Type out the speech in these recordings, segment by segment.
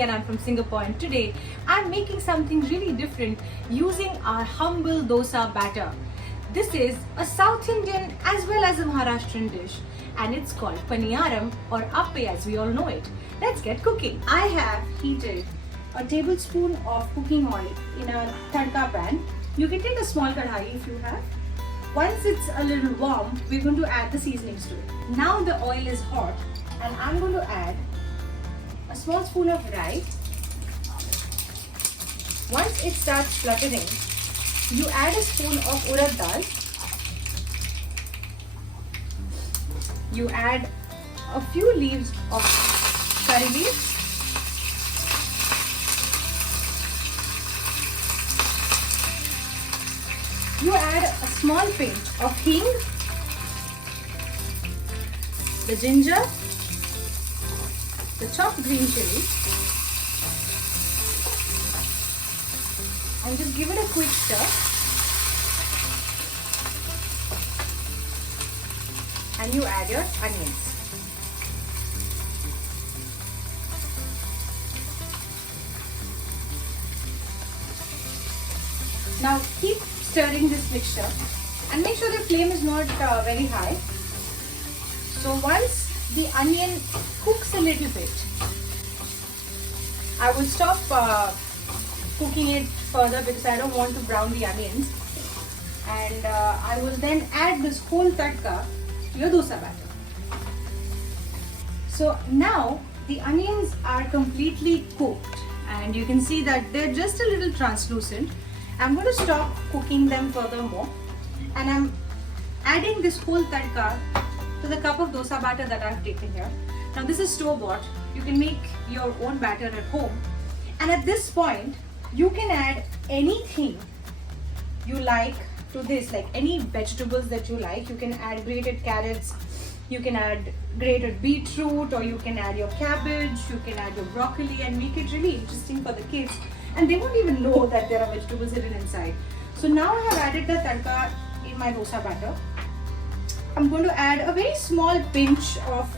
And I'm from Singapore, and today I'm making something really different using our humble dosa batter. This is a South Indian as well as a Maharashtrian dish, and it's called Paniyaram or Appe as we all know it. Let's get cooking. I have heated a tablespoon of cooking oil in a tadka pan. You can take a small kadhai if you have. Once it's a little warm, we're going to add the seasonings to it. Now the oil is hot, and I'm going to add a small spoon of rye. Once it starts spluttering, you add a spoon of urad dal. You add a few leaves of curry leaves. You add a small pinch of hing, the ginger, the chopped green chilli, and just give it a quick stir. And you add your onions. Now keep stirring this mixture and make sure the flame is not very high. So once the onion cooks a little bit, I will stop cooking it further because I don't want to brown the onions, and I will then add this whole tadka to your dosa batter. So now the onions are completely cooked and you can see that they're just a little translucent. I'm going to stop cooking them furthermore, and I'm adding this whole tadka to the cup of dosa batter that I've taken here. Now this is store-bought. You can make your own batter at home, and at this point you can add anything you like to this, like any vegetables that you like. You can add grated carrots, you can add grated beetroot, or you can add your cabbage, you can add your broccoli, and make it really interesting for the kids, and they won't even know that there are vegetables hidden inside. So now I have added the tadka in my dosa batter. I'm going to add a very small pinch of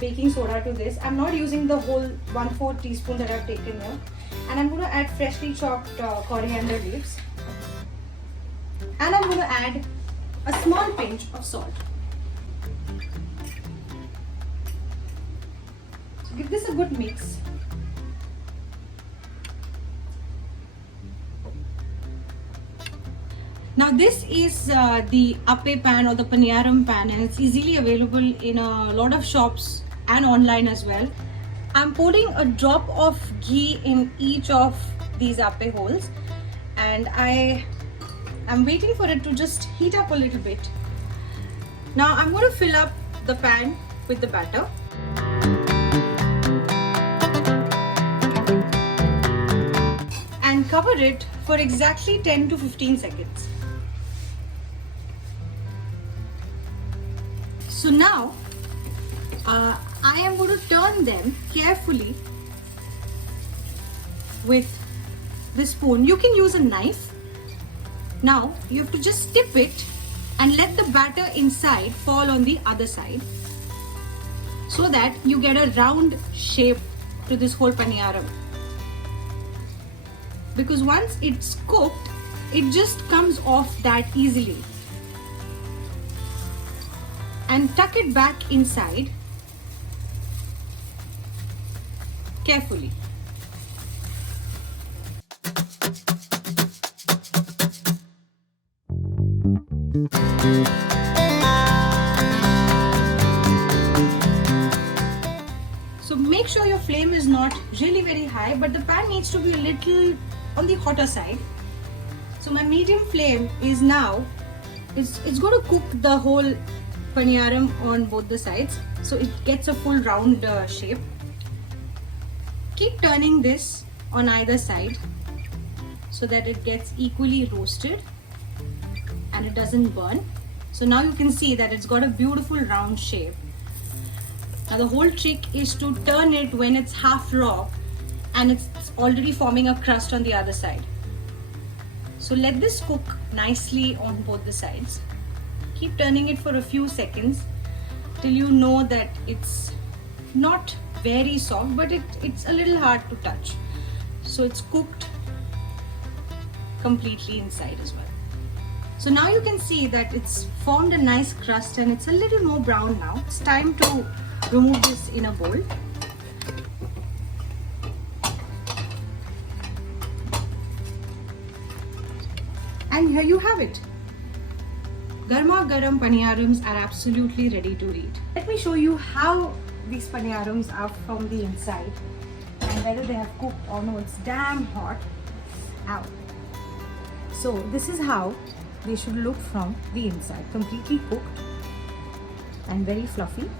baking soda to this. I'm not using the whole 1/4 teaspoon that I've taken here. And I'm going to add freshly chopped coriander leaves. And I'm going to add a small pinch of salt. So give this a good mix. Now this is the Appe pan or the Paniyaram pan, and it's easily available in a lot of shops and online as well. I'm pouring a drop of ghee in each of these Appe holes, and I'm waiting for it to just heat up a little bit. Now I'm going to fill up the pan with the batter. And cover it for exactly 10 to 15 seconds. So now I am going to turn them carefully with the spoon. You can use a knife. Now you have to just tip it and let the batter inside fall on the other side, so that you get a round shape to this whole paniyaram. Because once it's cooked, it just comes off that easily. And tuck it back inside carefully. So make sure your flame is not really very high, but the pan needs to be a little on the hotter side. So my medium flame is now, it's going to cook the whole paniyaram on both the sides, so it gets a full round shape. Keep turning this on either side so that it gets equally roasted and it doesn't burn. So now you can see that it's got a beautiful round shape. Now the whole trick is to turn it when it's half raw and it's already forming a crust on the other side. So let this cook nicely on both the sides. Keep turning it for a few seconds till you know that it's not very soft, but it's a little hard to touch. So it's cooked completely inside as well. So now you can see that it's formed a nice crust and it's a little more brown now. It's time to remove this in a bowl. And here you have it. Garma garam paniyarams are absolutely ready to eat. Let me show you how these paniyarams are from the inside and whether they have cooked or no. It's damn hot. Ow. So this is how they should look from the inside. Completely cooked and very fluffy.